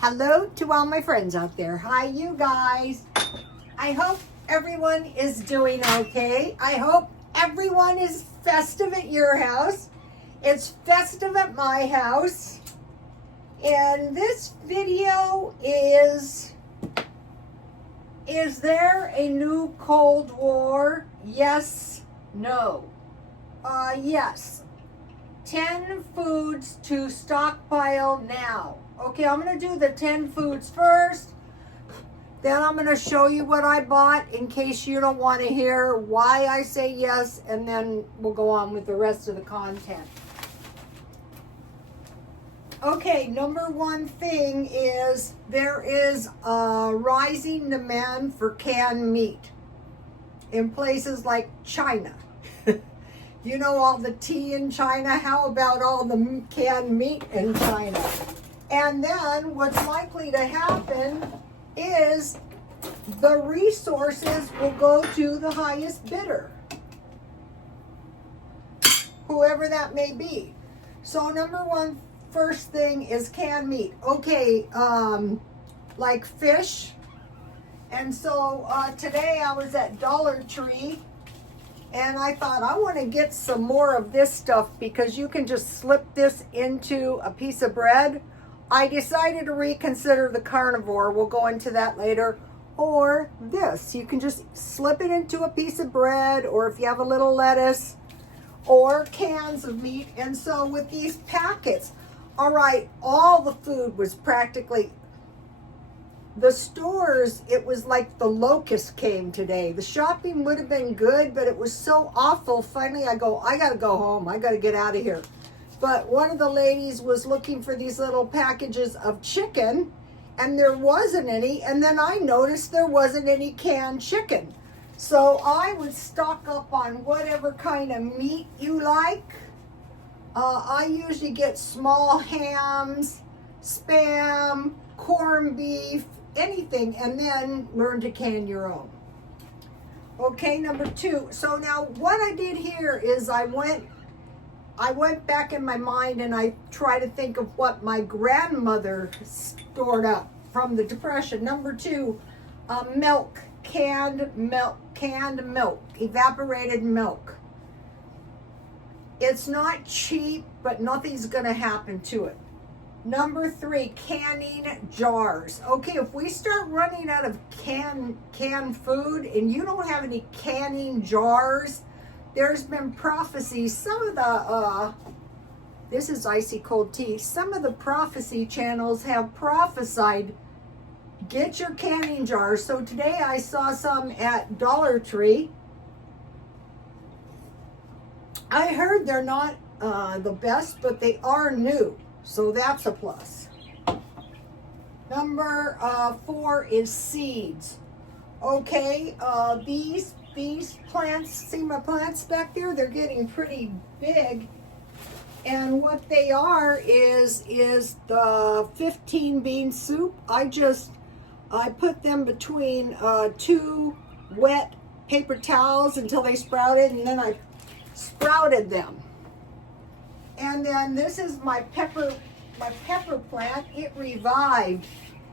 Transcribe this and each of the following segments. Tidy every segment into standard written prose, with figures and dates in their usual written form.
Hello to all my friends out there. Hi, you guys. I hope everyone is doing okay. I hope everyone is festive at your house. It's festive at my house. And this video is there a new Cold War? Yes, no. Yes. 10 foods to stockpile now. Okay, I'm going to do the 10 foods first. Then I'm going to show you what I bought in case you don't want to hear why I say yes. And then we'll go on with the rest of the content. Okay, number one thing is there is a rising demand for canned meat in places like China. You know, all the tea in China. How about all the canned meat in China? And then what's likely to happen is the resources will go to the highest bidder, whoever that may be. So number one, first thing is canned meat. Okay, like fish. And so today I was at Dollar Tree. And I thought, I want to get some more of this stuff because you can just slip this into a piece of bread. I decided to reconsider the carnivore. We'll go into that later. Or this. You can just slip it into a piece of bread, or if you have a little lettuce, or cans of meat. And so with these packets, all right, all the food was practically... The stores, it was like the locust came today. The shopping would have been good, but it was so awful. Finally, I got to go home. I got to get out of here. But one of the ladies was looking for these little packages of chicken, and there wasn't any. And then I noticed there wasn't any canned chicken. So I would stock up on whatever kind of meat you like. I usually get small hams, Spam, corned beef, anything, and then learn to can your own. Okay, number two. So now what I did here is I went back in my mind and I tried to think of what my grandmother stored up from the Depression. Number two, milk, canned milk, evaporated milk. It's not cheap, but nothing's gonna happen to it. Number three, canning jars. Okay, if we start running out of canned food and you don't have any canning jars, there's been prophecies. Some of the, this is icy cold tea. Some of the prophecy channels have prophesied, get your canning jars. So today I saw some at Dollar Tree. I heard they're not the best, but they are new. So that's a plus. Number four is seeds. Okay, these plants, see my plants back there? They're getting pretty big. And what they are is the 15 bean soup. I put them between two wet paper towels until they sprouted, and then I sprouted them. And then this is my pepper plant. It revived.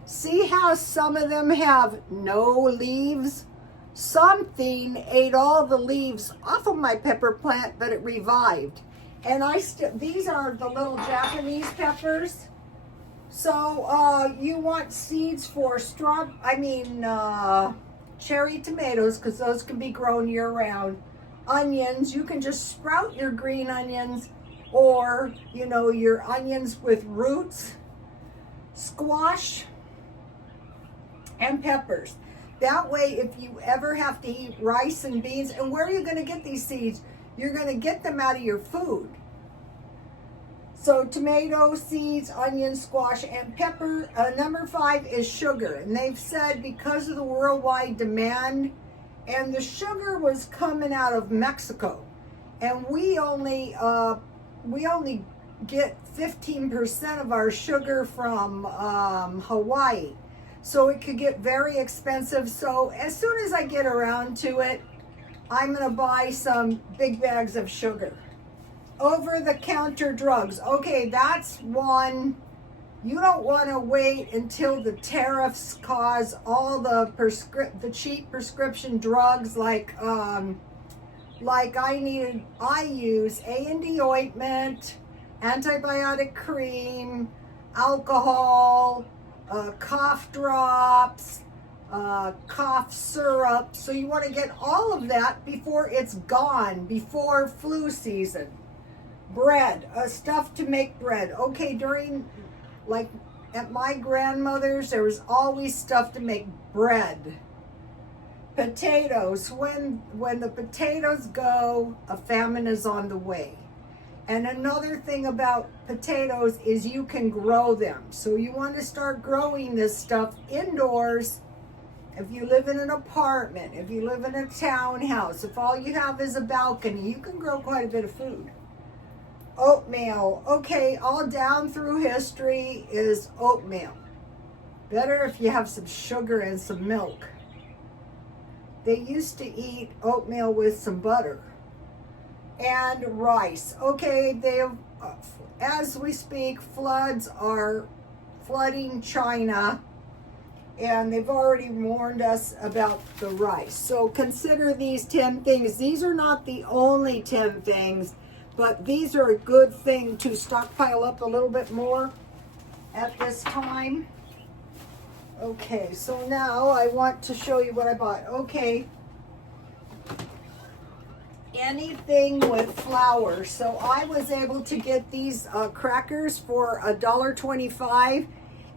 See how some of them have no leaves? Something ate all the leaves off of my pepper plant, but it revived. And these are the little Japanese peppers. So you want seeds for cherry tomatoes, because those can be grown year-round. Onions, you can just sprout your green onions, or, you know, your onions with roots, squash, and peppers. That way, if you ever have to eat rice and beans, and where are you going to get these seeds? You're going to get them out of your food. So tomato, seeds, onion, squash, and pepper. Number five is sugar. And they've said because of the worldwide demand, and the sugar was coming out of Mexico. And we only get 15% of our sugar from Hawaii. So it could get very expensive. So as soon as I get around to it, I'm going to buy some big bags of sugar. Over-the-counter drugs. Okay, that's one You don't want to wait until the tariffs cause all the cheap prescription drugs like I use A&D ointment, antibiotic cream, alcohol, cough drops, cough syrup. So you want to get all of that before it's gone, before flu season. Bread, stuff to make bread. Okay, like at my grandmother's, there was always stuff to make bread. Potatoes, when the potatoes go, a famine is on the way. And another thing about potatoes is you can grow them. So you want to start growing this stuff indoors. If you live in an apartment, if you live in a townhouse, if all you have is a balcony, you can grow quite a bit of food. Oatmeal. Okay, all down through history is oatmeal. Better if you have some sugar and some milk. They used to eat oatmeal with some butter. And rice. Okay, as we speak, floods are flooding China, and they've already warned us about the rice. So consider these 10 things. These are not the only 10 things, but these are a good thing to stockpile up a little bit more at this time. Okay, so now I want to show you what I bought. Okay, anything with flour. So I was able to get these crackers for $1.25,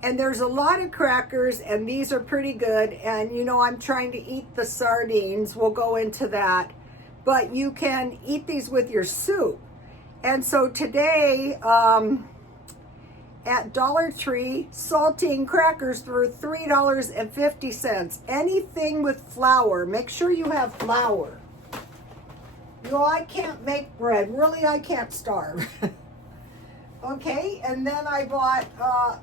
and there's a lot of crackers, and these are pretty good. And you know, I'm trying to eat the sardines. We'll go into that, but you can eat these with your soup. And so today at Dollar Tree, saltine crackers for $3.50. Anything with flour, make sure you have flour. You know, I can't make bread. Really, I can't starve. Okay, and then I bought,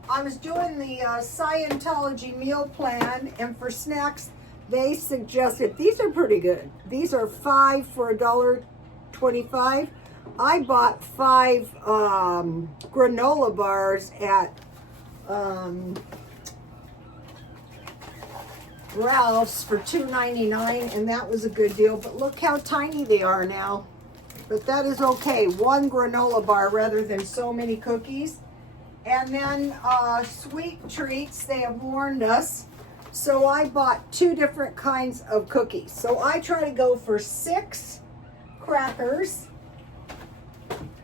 I was doing the Scientology meal plan, and for snacks, they suggested, these are pretty good. These are 5 for $1.25. I bought 5 granola bars at Ralph's for $2.99, and that was a good deal. But look how tiny they are now. But that is okay. 1 granola bar rather than so many cookies. And then sweet treats, they have warned us. So I bought 2 different kinds of cookies. So I try to go for 6 crackers.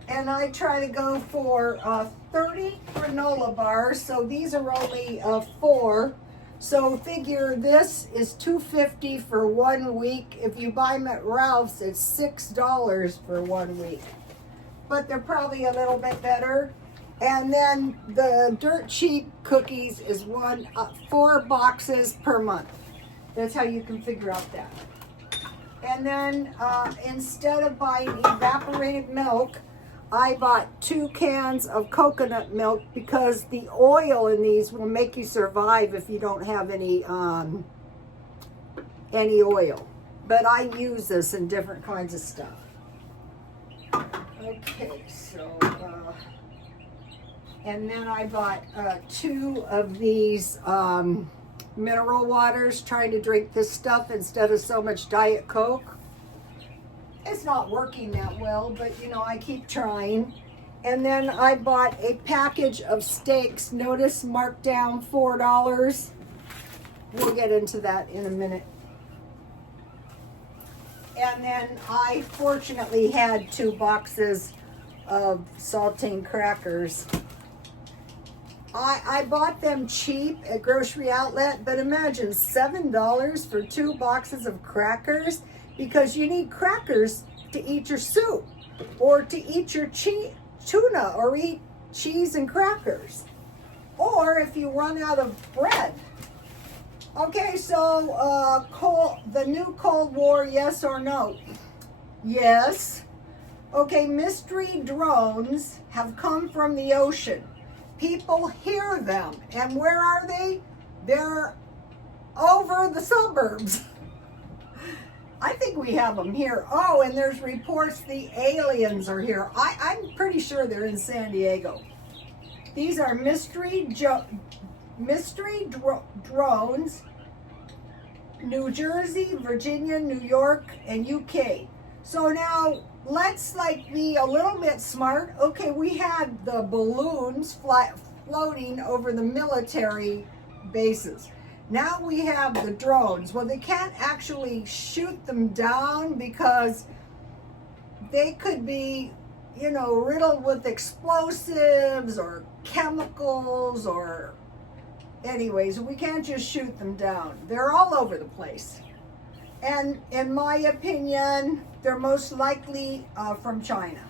And I try to go for 30 granola bars. So these are only 4. So figure this is $2.50 for 1 week. If you buy them at Ralph's, it's $6 for 1 week. But they're probably a little bit better. And then the dirt cheap cookies is 4 boxes per month. That's how you can figure out that. And then instead of buying evaporated milk, I bought 2 cans of coconut milk because the oil in these will make you survive if you don't have any oil. But I use this in different kinds of stuff. Okay, so and then I bought 2 of these mineral waters, trying to drink this stuff instead of so much Diet Coke. It's not working that well, but you know, I keep trying. And then I bought a package of steaks. Notice marked down $4. We'll get into that in a minute. And then I fortunately had 2 boxes of saltine crackers. I bought them cheap at Grocery Outlet, but imagine $7 for 2 boxes of crackers, because you need crackers to eat your soup or to eat your tuna or eat cheese and crackers, or if you run out of bread. Okay, so the new Cold War, yes or no? Yes. Okay, mystery drones have come from the ocean. People hear them, and where are they? They're over the suburbs. I think we have them here. Oh, and there's reports the aliens are here. I'm pretty sure they're in San Diego. These are drones, New Jersey, Virginia, New York, and UK. So now let's like be a little bit smart. Okay, we had the balloons floating over the military bases. Now we have the drones. Well, they can't actually shoot them down because they could be, you know, riddled with explosives or chemicals or anyways, we can't just shoot them down. They're all over the place. And in my opinion, they're most likely from China.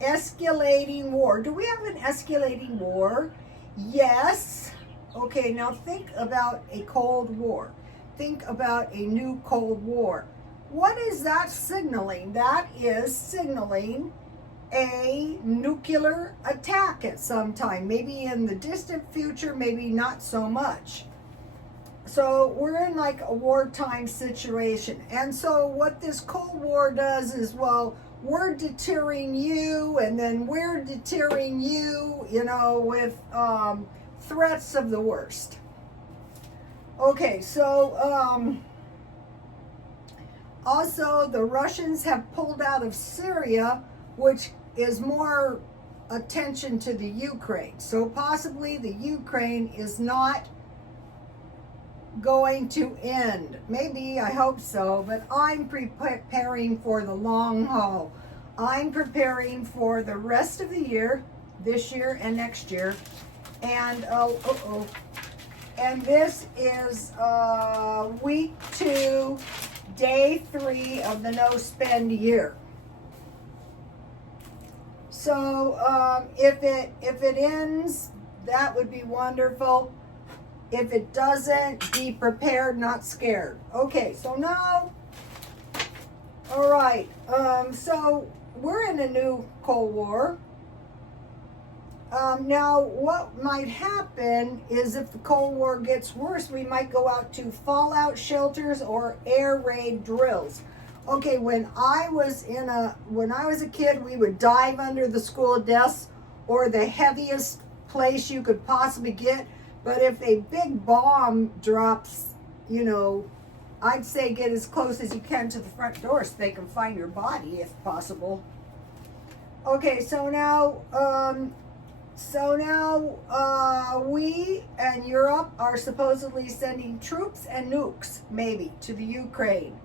Escalating war. Do we have an escalating war? Yes. Okay, now think about a Cold War. Think about a new Cold War. What is that signaling? That is signaling a nuclear attack at some time, maybe in the distant future, maybe not so much. So we're in like a wartime situation. And so what this Cold War does is, well, we're deterring you, and then we're deterring you, you know, with threats of the worst. Okay, so also the Russians have pulled out of Syria, which is more attention to the Ukraine. So possibly the Ukraine is not going to end. Maybe, I hope so, but I'm preparing for the long haul. I'm preparing for the rest of the year, this year and next year. And and this is week 2, day 3 of the no spend year. So if it ends, that would be wonderful. If it doesn't, be prepared, not scared. Okay, so now, all right. So we're in a new Cold War. Now, what might happen is if the Cold War gets worse, we might go out to fallout shelters or air raid drills. Okay, when I was a kid, we would dive under the school desks or the heaviest place you could possibly get. But if a big bomb drops, you know, I'd say get as close as you can to the front door so they can find your body if possible. Okay, so now we and Europe are supposedly sending troops and nukes, maybe, to the Ukraine.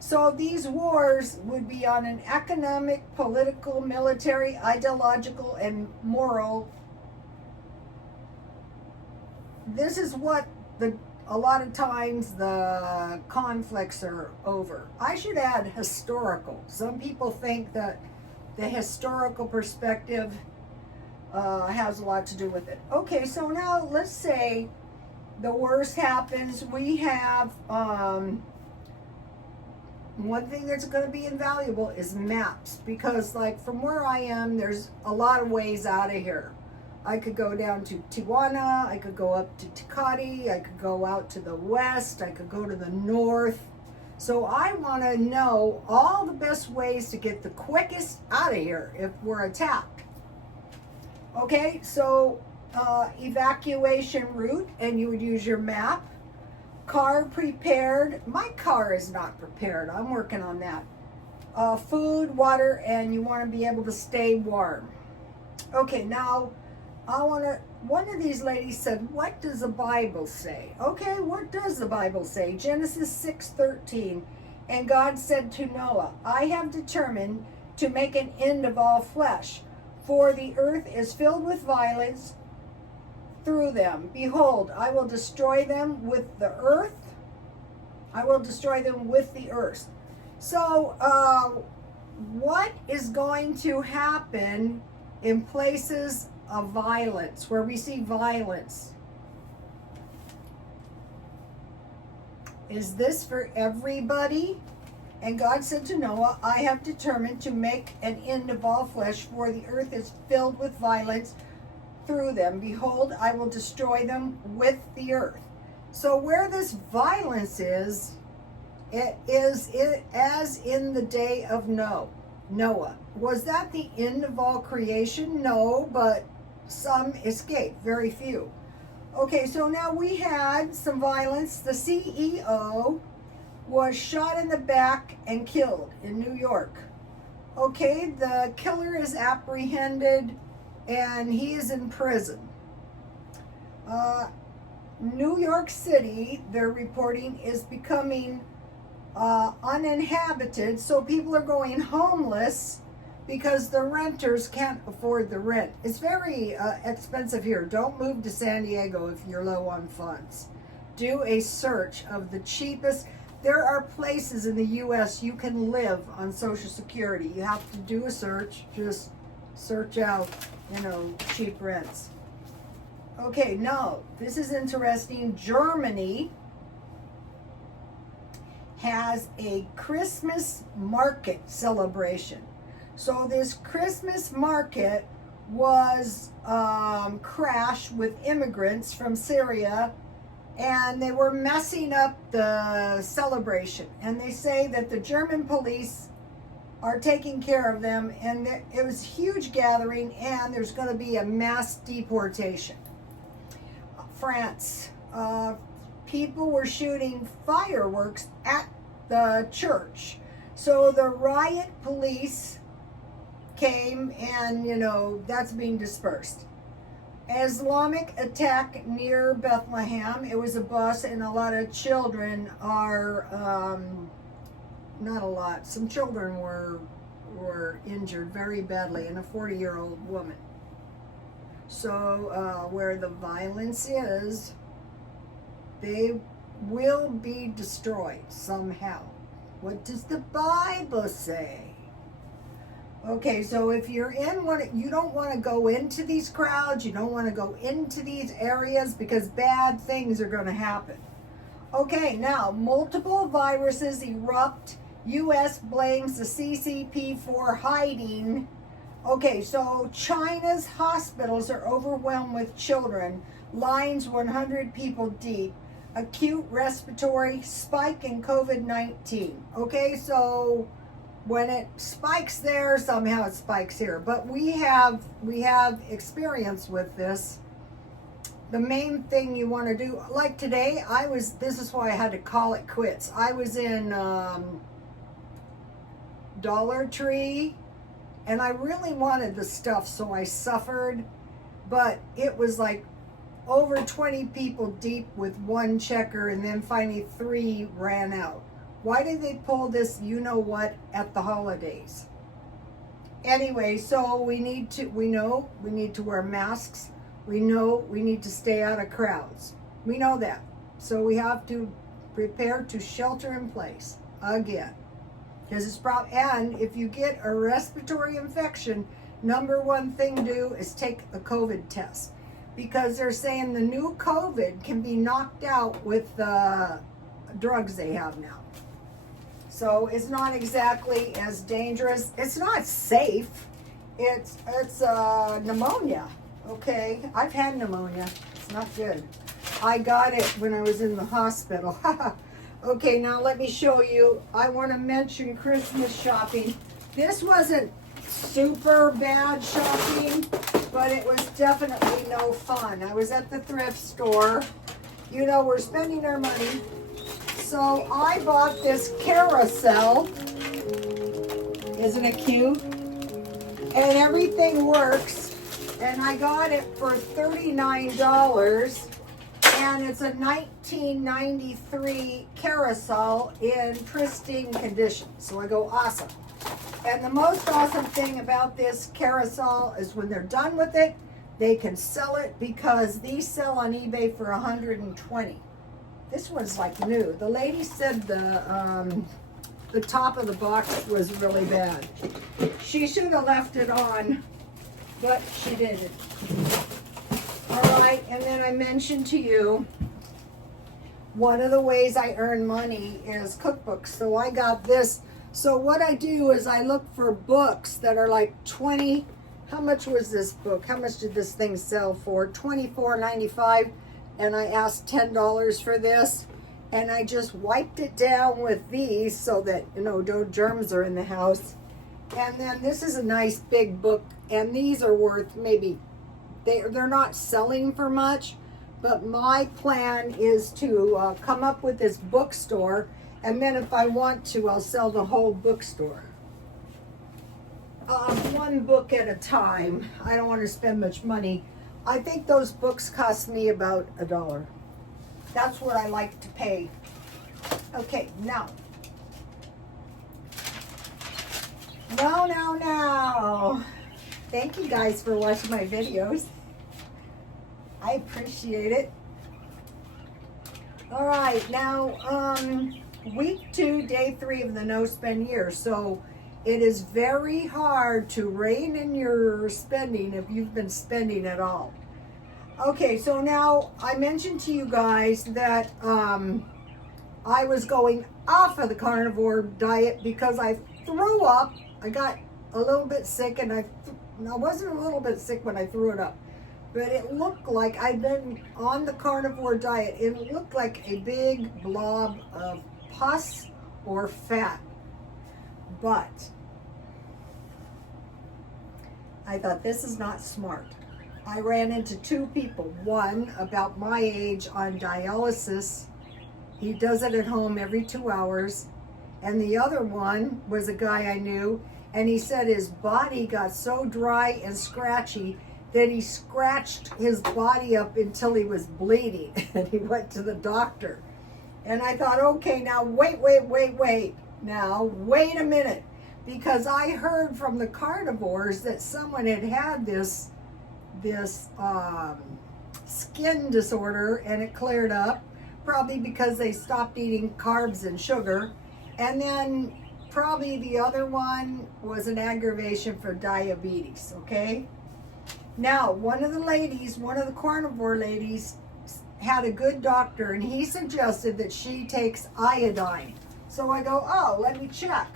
So these wars would be on an economic, political, military, ideological, and moral. This is what a lot of times the conflicts are over. I should add historical. Some people think that the historical perspective has a lot to do with it. Okay, so now let's say the worst happens. We have one thing that's going to be invaluable is maps, because like from where I am, there's a lot of ways out of here. I could go down to Tijuana, I could go up to Tecate, I could go out to the west, I could go to the north. So I want to know all the best ways to get the quickest out of here if we're attacked. Okay, so evacuation route, and you would use your map. Car prepared. My car is not prepared. I'm working on that. Food, water, and you want to be able to stay warm. Okay, now one of these ladies said, what does the Bible say? Okay, what does the Bible say? Genesis 6:13. And God said to Noah, I have determined to make an end of all flesh, for the earth is filled with violence through them. Behold, I will destroy them with the earth. I will destroy them with the earth. So, what is going to happen in places of violence, where we see violence? Is this for everybody? And God said to Noah, I have determined to make an end of all flesh, for the earth is filled with violence through them. Behold, I will destroy them with the earth. So where this violence is, it as in the day of Noah. Was that the end of all creation? No, but some escaped, very few. Okay, so now we had some violence. The CEO was shot in the back and killed in New York. Okay, the killer is apprehended and he is in prison. New York City, they're reporting, is becoming uninhabited, so people are going homeless because the renters can't afford the rent. It's very expensive here. Don't move to San Diego if you're low on funds. Do a search of the cheapest. There are places in the U.S. you can live on Social Security. You have to do a search. Just search out, cheap rents. Okay, now, this is interesting. Germany has a Christmas market celebration. So this Christmas market was crashed with immigrants from Syria, and they were messing up the celebration. And they say that the German police are taking care of them, and it was a huge gathering, and there's going to be a mass deportation. France, people were shooting fireworks at the church. So the riot police came, and that's being dispersed. Islamic attack near Bethlehem. It was a bus, and a lot of children are not a lot. Some children were injured very badly, and a 40-year-old woman. So where the violence is, they will be destroyed somehow. What does the Bible say? Okay, so if you're in one, you don't want to go into these crowds, you don't want to go into these areas because bad things are going to happen. Okay, now, multiple viruses erupt. U.S. blames the CCP for hiding. Okay, so China's hospitals are overwhelmed with children. Lines 100 people deep. Acute respiratory spike in COVID-19. Okay, so when it spikes there, somehow it spikes here. But we have experience with this. The main thing you want to do, like today, this is why I had to call it quits. I was in Dollar Tree, and I really wanted the stuff, so I suffered. But it was like over 20 people deep with one checker, and then finally 3 ran out. Why did they pull this you-know-what at the holidays? Anyway, so we know we need to wear masks. We know we need to stay out of crowds. We know that. So we have to prepare to shelter in place again. Because it's and if you get a respiratory infection, number one thing to do is take a COVID test. Because they're saying the new COVID can be knocked out with the drugs they have now. So it's not exactly as dangerous. It's not safe. It's pneumonia. Okay, I've had pneumonia. It's not good. I got it when I was in the hospital. Okay, now let me show you. I want to mention Christmas shopping. This wasn't super bad shopping, but it was definitely no fun. I was at the thrift store. We're spending our money. So I bought this carousel. Isn't it cute? And everything works. And I got it for $39. And it's a 1993 carousel in pristine condition. So I go, awesome. And the most awesome thing about this carousel is when they're done with it, they can sell it because these sell on eBay for $120. This one's like new. The lady said the top of the box was really bad. She should have left it on, but she didn't. All right, and then I mentioned to you, one of the ways I earn money is cookbooks. So I got this. So what I do is I look for books that are like 20. How much was this book? How much did this thing sell for? $24.95. And I asked $10 for this. And I just wiped it down with these so that, no germs are in the house. And then this is a nice big book. And these are worth maybe they're not selling for much, but my plan is to come up with this bookstore, and then if I want to, I'll sell the whole bookstore. One book at a time. I don't want to spend much money. I think those books cost me about $1. That's what I like to pay. Okay, now. Now. Thank you guys for watching my videos. I appreciate it. All right, now, week 2, day 3 of the no spend year. So it is very hard to rein in your spending if you've been spending at all. Okay, so now I mentioned to you guys that I was going off of the carnivore diet because I threw up. I got a little bit sick, and I wasn't a little bit sick when I threw it up, but it looked like I'd been on the carnivore diet. It looked like a big blob of pus or fat. But I thought, this is not smart. I ran into 2 people, one about my age on dialysis. He does it at home every 2 hours. And the other one was a guy I knew, and he said his body got so dry and scratchy that he scratched his body up until he was bleeding, and he went to the doctor. And I thought, okay, now wait. Now, wait a minute, because I heard from the carnivores that someone had this skin disorder, and it cleared up, probably because they stopped eating carbs and sugar. And then probably the other one was an aggravation for diabetes, okay? Now, one of the carnivore ladies had a good doctor, and he suggested that she takes iodine. So I go, oh, let me check.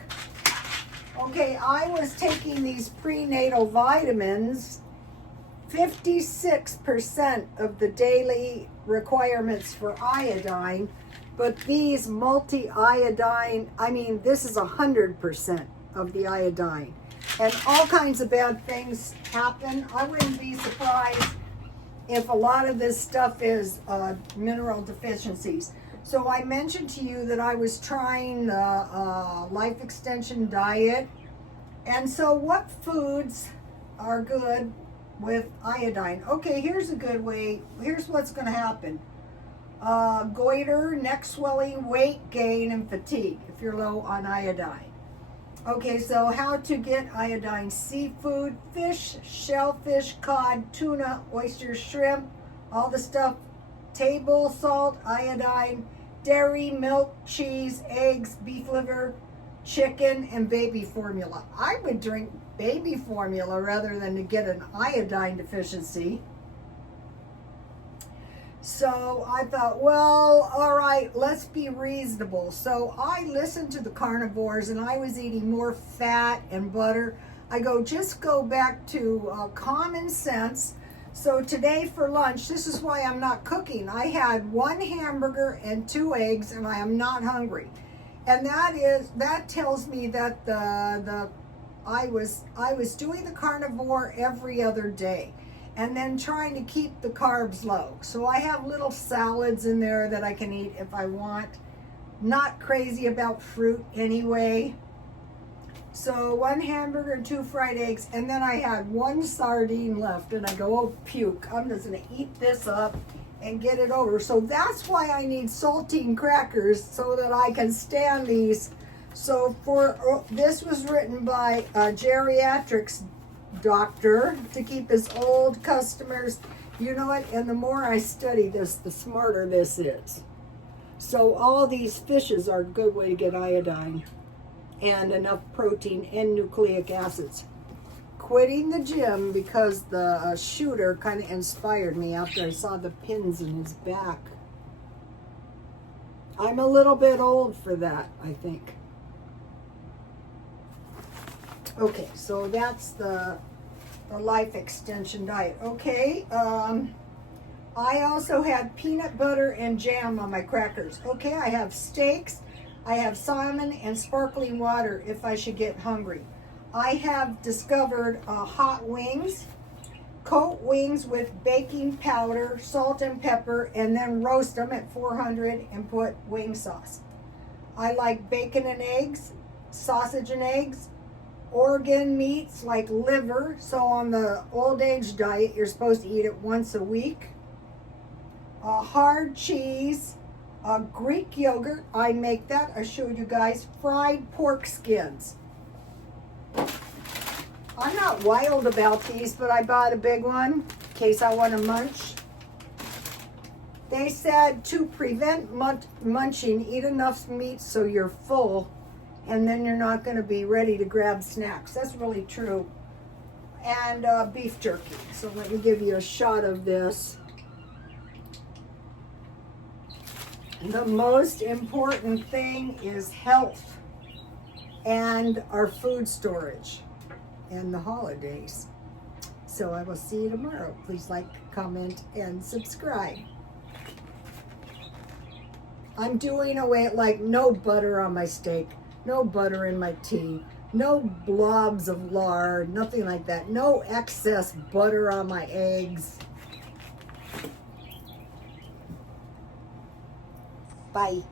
Okay, I was taking these prenatal vitamins, 56% of the daily requirements for iodine, but these multi-iodine, I mean, this is 100% of the iodine. And all kinds of bad things happen. I wouldn't be surprised if a lot of this stuff is mineral deficiencies. So I mentioned to you that I was trying the life extension diet. And so what foods are good with iodine? Okay, here's a good way. Here's what's going to happen. Goiter, neck swelling, weight gain, and fatigue if you're low on iodine. Okay, so how to get iodine: seafood, fish, shellfish, cod, tuna, oysters, shrimp, all the stuff, table salt, iodine, dairy, milk, cheese, eggs, beef liver, chicken, and baby formula. I would drink baby formula rather than to get an iodine deficiency. So I thought, well, all right, let's be reasonable. So I listened to the carnivores, and I was eating more fat and butter. I go, just go back to common sense. So today for lunch, this is why I'm not cooking. I had 1 hamburger and 2 eggs, and I am not hungry. And that tells me that I was doing the carnivore every other day, and then trying to keep the carbs low. So I have little salads in there that I can eat if I want. Not crazy about fruit anyway. So 1 hamburger and 2 fried eggs, and then I had 1 sardine left, and I go, oh, puke. I'm just gonna eat this up and get it over. So that's why I need saltine crackers, so that I can stand these. So this was written by a geriatrics doctor to keep his old customers. You know what? And the more I study this, the smarter this is. So all these fishes are a good way to get iodine and enough protein and nucleic acids. Quitting the gym because the shooter kind of inspired me after I saw the pins in his back. I'm a little bit old for that, I think. Okay, so that's the life extension diet. Okay, I also had peanut butter and jam on my crackers. Okay, I have steaks, I have salmon and sparkling water if I should get hungry. I have discovered hot wings. Coat wings with baking powder, salt and pepper, and then roast them at 400 and put wing sauce. I like bacon and eggs, sausage and eggs, organ meats like liver. So on the old age diet, you're supposed to eat it once a week. Hard cheese, Greek yogurt. I make that. I showed you guys. Fried pork skins. I'm not wild about these, but I bought a big one in case I want to munch. They said to prevent munching, eat enough meat so you're full, and then you're not going to be ready to grab snacks. That's really true. And beef jerky. So let me give you a shot of this. The most important thing is health and our food storage and the holidays. So I will see you tomorrow. Please like, comment, and subscribe. I'm doing away, like, no butter on my steak, no butter in my tea, no blobs of lard, nothing like that. No excess butter on my eggs. Bye.